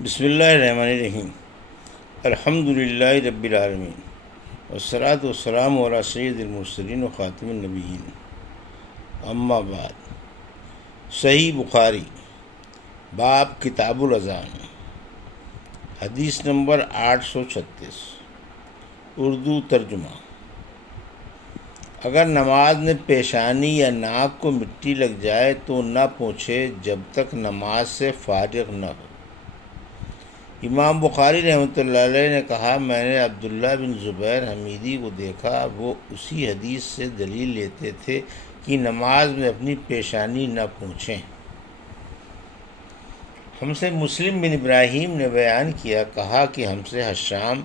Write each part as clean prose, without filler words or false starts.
بسم اللہ الرحمن الرحیم الحمد للہ رب العالمین والصلاۃ والسلام علی سید المرسلین و خاتم النبیین اما بعد۔ صحیح بخاری باب کتاب الاذان، حدیث نمبر 836، اردو ترجمہ۔ اگر نماز میں پیشانی یا ناک کو مٹی لگ جائے تو نہ پوچھے جب تک نماز سے فارغ نہ ہو۔ امام بخاری رحمۃ اللہ علیہ نے کہا، میں نے عبداللہ بن زبیر حمیدی کو دیکھا، وہ اسی حدیث سے دلیل لیتے تھے کہ نماز میں اپنی پیشانی نہ پوچھیں۔ ہم سے مسلم بن ابراہیم نے بیان کیا، کہا کہ ہم سے حشام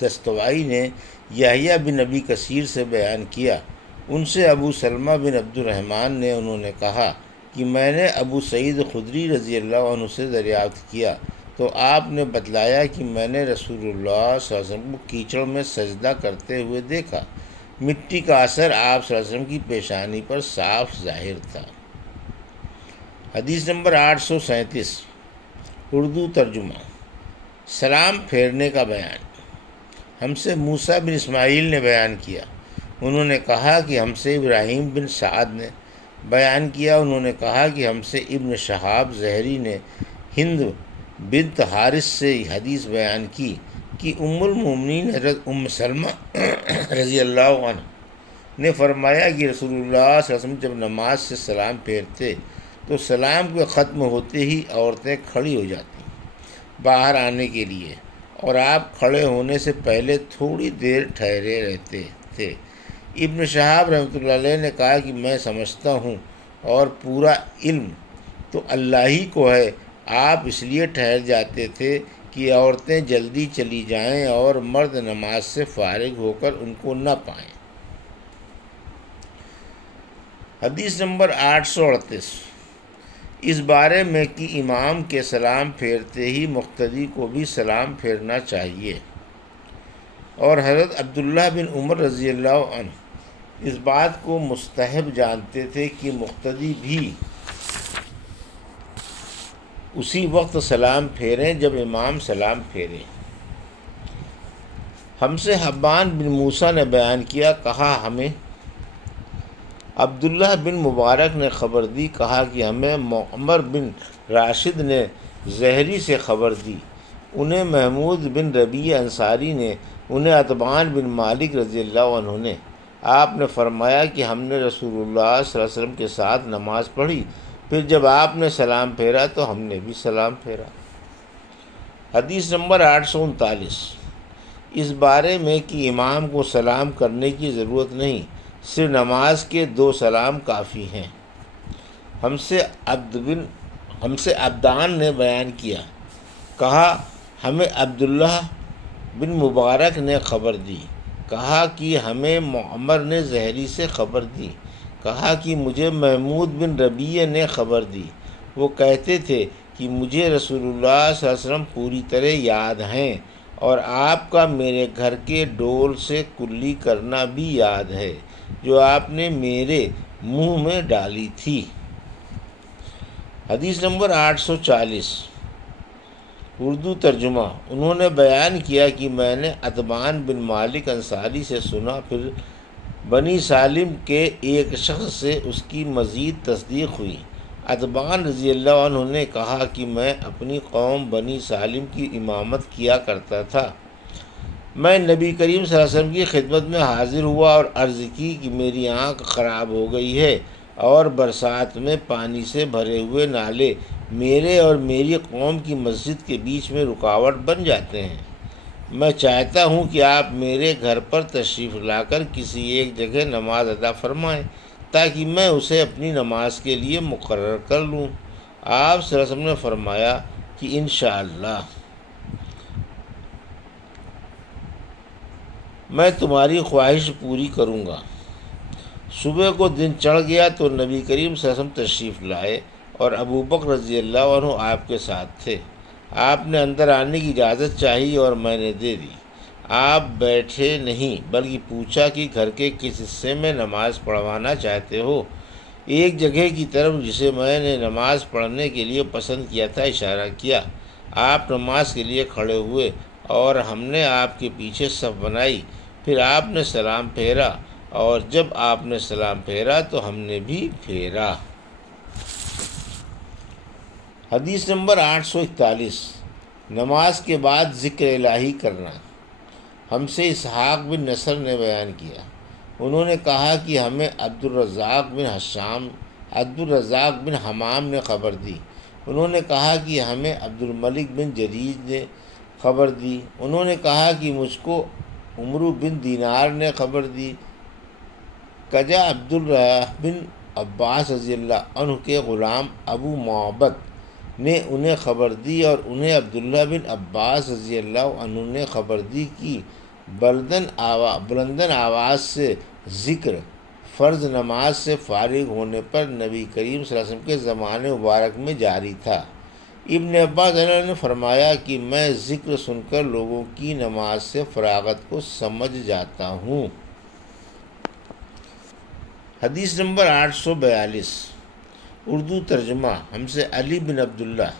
دستوائی نے یحییٰ بن ابی کثیر سے بیان کیا، ان سے ابو سلمہ بن عبد الرحمن نے، انہوں نے کہا کہ میں نے ابو سعید خدری رضی اللہ عنہ سے دریافت کیا تو آپ نے بتلایا کہ میں نے رسول اللہ صلی اللہ علیہ وسلم کو کیچڑ میں سجدہ کرتے ہوئے دیکھا، مٹی کا اثر آپ صلی اللہ علیہ وسلم کی پیشانی پر صاف ظاہر تھا۔ حدیث نمبر 837، اردو ترجمہ۔ سلام پھیرنے کا بیان۔ ہم سے موسیٰ بن اسماعیل نے بیان کیا، انہوں نے کہا کہ ہم سے ابراہیم بن سعد نے بیان کیا، انہوں نے کہا کہ ہم سے ابن شہاب زہری نے ہند بنت حارث سے حدیث بیان کی کہ ام المومنین حضرت ام سلمہ رضی اللہ عنہ نے فرمایا کہ رسول اللہ صلی اللہ علیہ وسلم جب نماز سے سلام پھیرتے تو سلام کے ختم ہوتے ہی عورتیں کھڑی ہو جاتی باہر آنے کے لیے، اور آپ کھڑے ہونے سے پہلے تھوڑی دیر ٹھہرے رہتے تھے۔ ابن شہاب رحمۃ اللہ علیہ نے کہا کہ میں سمجھتا ہوں اور پورا علم تو اللہ ہی کو ہے، آپ اس لیے ٹھہر جاتے تھے کہ عورتیں جلدی چلی جائیں اور مرد نماز سے فارغ ہو کر ان کو نہ پائیں۔ حدیث نمبر 838، اس بارے میں کہ امام کے سلام پھیرتے ہی مقتدی کو بھی سلام پھیرنا چاہیے، اور حضرت عبداللہ بن عمر رضی اللہ عنہ اس بات کو مستحب جانتے تھے کہ مقتدی بھی اسی وقت سلام پھیریں جب امام سلام پھیرے۔ ہم سے حبان بن موسیٰ نے بیان کیا، کہا ہمیں عبداللہ بن مبارک نے خبر دی، کہا کہ ہمیں معمر بن راشد نے زہری سے خبر دی، انہیں محمود بن ربیع انصاری نے، انہیں عتبان بن مالک رضی اللہ عنہ نے۔ آپ نے فرمایا کہ ہم نے رسول اللہ صلی اللہ علیہ وسلم کے ساتھ نماز پڑھی، پھر جب آپ نے سلام پھیرا تو ہم نے بھی سلام پھیرا۔ حدیث نمبر 839، اس بارے میں کہ امام کو سلام کرنے کی ضرورت نہیں، صرف نماز کے 2 سلام کافی ہیں۔ ہم سے عبدان نے بیان کیا، کہا ہمیں عبداللہ بن مبارک نے خبر دی، کہا کہ ہمیں معمر نے زہری سے خبر دی، کہا کہ مجھے محمود بن ربیع نے خبر دی، وہ کہتے تھے کہ مجھے رسول اللہ صلی اللہ علیہ وسلم پوری طرح یاد ہیں، اور آپ کا میرے گھر کے ڈول سے کلی کرنا بھی یاد ہے جو آپ نے میرے منہ میں ڈالی تھی۔ حدیث نمبر 840، اردو ترجمہ۔ انہوں نے بیان کیا کہ میں نے عتبان بن مالک انصاری سے سنا، پھر بنی سالم کے ایک شخص سے اس کی مزید تصدیق ہوئی۔ عتبان رضی اللہ عنہ نے کہا کہ میں اپنی قوم بنی سالم کی امامت کیا کرتا تھا، میں نبی کریم صلی اللہ علیہ وسلم کی خدمت میں حاضر ہوا اور عرض کی کہ میری آنکھ خراب ہو گئی ہے اور برسات میں پانی سے بھرے ہوئے نالے میرے اور میری قوم کی مسجد کے بیچ میں رکاوٹ بن جاتے ہیں، میں چاہتا ہوں کہ آپ میرے گھر پر تشریف لا کر کسی ایک جگہ نماز ادا فرمائیں تاکہ میں اسے اپنی نماز کے لیے مقرر کر لوں۔ آپ صلی اللہ علیہ وسلم نے فرمایا کہ انشاءاللہ میں تمہاری خواہش پوری کروں گا۔ صبح کو دن چڑھ گیا تو نبی کریم صلی اللہ علیہ وسلم تشریف لائے اور ابو بکر رضی اللہ عنہ آپ کے ساتھ تھے۔ آپ نے اندر آنے کی اجازت چاہی اور میں نے دے دی۔ آپ بیٹھے نہیں بلکہ پوچھا کہ گھر کے کس حصے میں نماز پڑھوانا چاہتے ہو؟ ایک جگہ کی طرف جسے میں نے نماز پڑھنے کے لیے پسند کیا تھا اشارہ کیا۔ آپ نماز کے لیے کھڑے ہوئے اور ہم نے آپ کے پیچھے صف بنائی، پھر آپ نے سلام پھیرا، اور جب آپ نے سلام پھیرا تو ہم نے بھی پھیرا۔ حدیث نمبر 841، نماز کے بعد ذکر الہی کرنا۔ ہم سے اسحاق بن نصر نے بیان کیا، انہوں نے کہا کہ ہمیں عبدالرزاق بن حمام نے خبر دی، انہوں نے کہا کہ ہمیں عبدالملک بن جریج نے خبر دی، انہوں نے کہا کہ مجھ کو عمرو بن دینار نے خبر دی، کجا عبداللہ بن عباس رضی اللہ عنہ کے غلام ابو معبد نے انہیں خبر دی، اور انہیں عبداللہ بن عباس رضی اللہ عنہ نے خبر دی کہ بلندن آواز سے ذکر فرض نماز سے فارغ ہونے پر نبی کریم صلی اللہ علیہ وسلم کے زمانے مبارک میں جاری تھا۔ ابن عباس رضی اللہ عنہ نے فرمایا کہ میں ذکر سن کر لوگوں کی نماز سے فراغت کو سمجھ جاتا ہوں۔ حدیث نمبر 842، اردو ترجمہ۔ ہم سے علی بن عبداللہ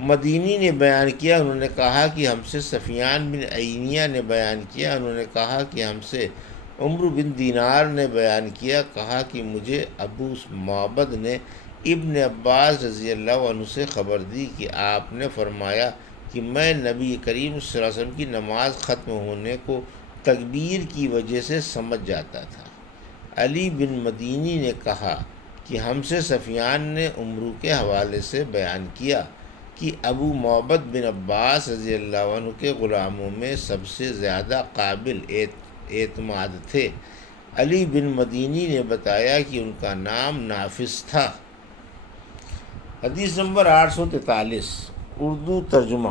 مدینی نے بیان کیا، انہوں نے کہا کہ ہم سے سفیان بن عینیہ نے بیان کیا، انہوں نے کہا کہ ہم سے عمرو بن دینار نے بیان کیا، کہا کہ مجھے ابو معبد نے ابن عباس رضی اللہ عنہ سے خبر دی کہ آپ نے فرمایا کہ میں نبی کریم صلی اللہ علیہ وسلم کی نماز ختم ہونے کو تکبیر کی وجہ سے سمجھ جاتا تھا۔ علی بن مدینی نے کہا کہ ہم سے سفیان نے عمرو کے حوالے سے بیان کیا کہ ابو معبد بن عباس رضی اللہ عنہ کے غلاموں میں سب سے زیادہ قابل اعتماد تھے۔ علی بن مدینی نے بتایا کہ ان کا نام نافذ تھا۔ حدیث نمبر 843، اردو ترجمہ۔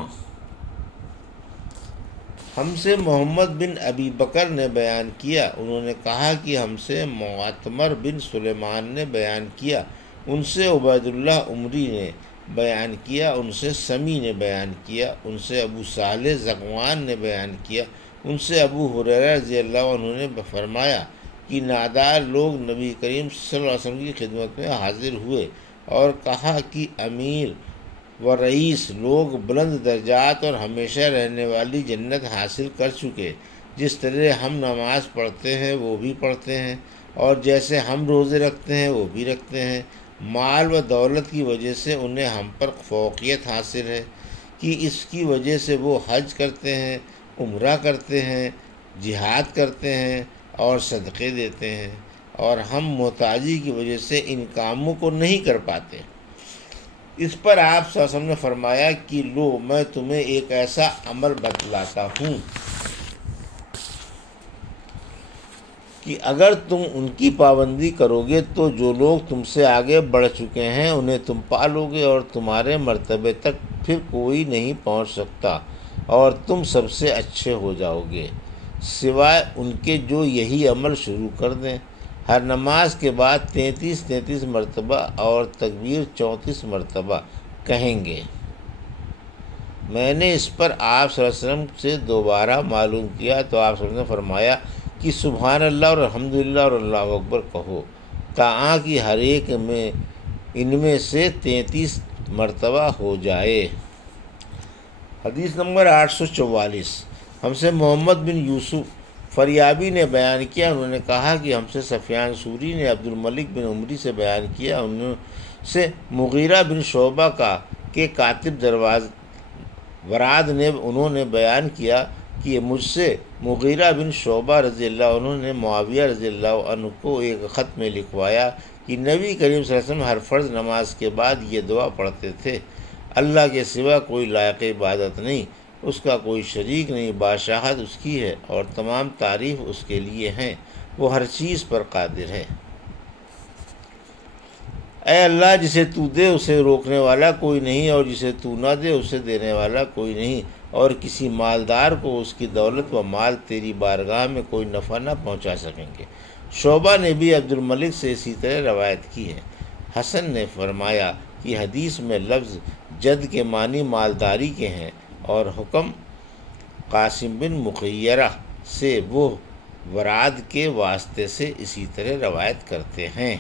ہم سے محمد بن ابی بکر نے بیان کیا، انہوں نے کہا کہ ہم سے معتمر بن سلیمان نے بیان کیا، ان سے عبید اللہ عمری نے بیان کیا، ان سے سمی نے بیان کیا، ان سے ابو صالح ذکوان نے بیان کیا، ان سے ابو ہریرہ رضی اللہ عنہ نے فرمایا کہ نادار لوگ نبی کریم صلی اللہ علیہ وسلم کی خدمت میں حاضر ہوئے اور کہا کہ امیر و رئیس لوگ بلند درجات اور ہمیشہ رہنے والی جنت حاصل کر چکے، جس طرح ہم نماز پڑھتے ہیں وہ بھی پڑھتے ہیں، اور جیسے ہم روزے رکھتے ہیں وہ بھی رکھتے ہیں، مال و دولت کی وجہ سے انہیں ہم پر فوقیت حاصل ہے کہ اس کی وجہ سے وہ حج کرتے ہیں، عمرہ کرتے ہیں، جہاد کرتے ہیں اور صدقے دیتے ہیں، اور ہم محتاجی کی وجہ سے ان کاموں کو نہیں کر پاتے۔ اس پر آپ صلی اللہ علیہ وسلم نے فرمایا کہ لو میں تمہیں ایک ایسا عمل بتلاتا ہوں کہ اگر تم ان کی پابندی کرو گے تو جو لوگ تم سے آگے بڑھ چکے ہیں انہیں تم پالو گے، اور تمہارے مرتبے تک پھر کوئی نہیں پہنچ سکتا، اور تم سب سے اچھے ہو جاؤ گے، سوائے ان کے جو یہی عمل شروع کر دیں۔ ہر نماز کے بعد 33 مرتبہ اور تکبیر 34 مرتبہ کہیں گے۔ میں نے اس پر آپ صلی اللہ علیہ وسلم سے دوبارہ معلوم کیا تو آپ صلی اللہ علیہ وسلم نے فرمایا کہ سبحان اللہ اور الحمدللہ اور اللہ اکبر کہو، تاں کہ ہر ایک میں ان میں سے 33 مرتبہ ہو جائے۔ حدیث نمبر 844، ہم سے محمد بن یوسف فریابی نے بیان کیا، انہوں نے کہا کہ ہم سے سفیان سوری نے عبدالملک بن عمری سے بیان کیا، انہوں سے مغیرہ بن شعبہ کے کاتب وراد نے انہوں نے بیان کیا کہ مجھ سے مغیرہ بن شعبہ رضی اللہ عنہ نے معاویہ رضی اللہ عنہ کو ایک خط میں لکھوایا کہ نبی کریم صلی اللہ علیہ وسلم ہر فرض نماز کے بعد یہ دعا پڑھتے تھے، اللہ کے سوا کوئی لائق عبادت نہیں، اس کا کوئی شریک نہیں، بادشاہت اس کی ہے اور تمام تعریف اس کے لیے ہیں، وہ ہر چیز پر قادر ہے۔ اے اللہ، جسے تو دے اسے روکنے والا کوئی نہیں، اور جسے تو نہ دے اسے دینے والا کوئی نہیں، اور کسی مالدار کو اس کی دولت و مال تیری بارگاہ میں کوئی نفع نہ پہنچا سکیں گے۔ شعبہ نے بھی عبدالملک سے اسی طرح روایت کی ہے۔ حسن نے فرمایا کہ حدیث میں لفظ جد کے معنی مالداری کے ہیں، اور حکم قاسم بن مخیرہ سے وہ وراد کے واسطے سے اسی طرح روایت کرتے ہیں۔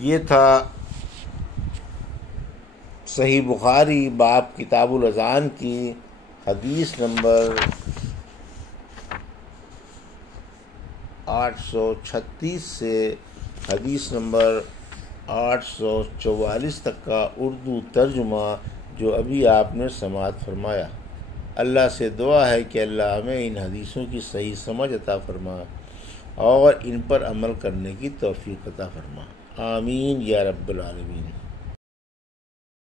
یہ تھا صحیح بخاری باب کتاب الاذان کی حدیث نمبر 836 سے حدیث نمبر 844 تک کا اردو ترجمہ جو ابھی آپ نے سماعت فرمایا۔ اللہ سے دعا ہے کہ اللہ ہمیں ان حدیثوں کی صحیح سمجھ عطا فرما اور ان پر عمل کرنے کی توفیق عطا فرما، آمین یا رب العالمین۔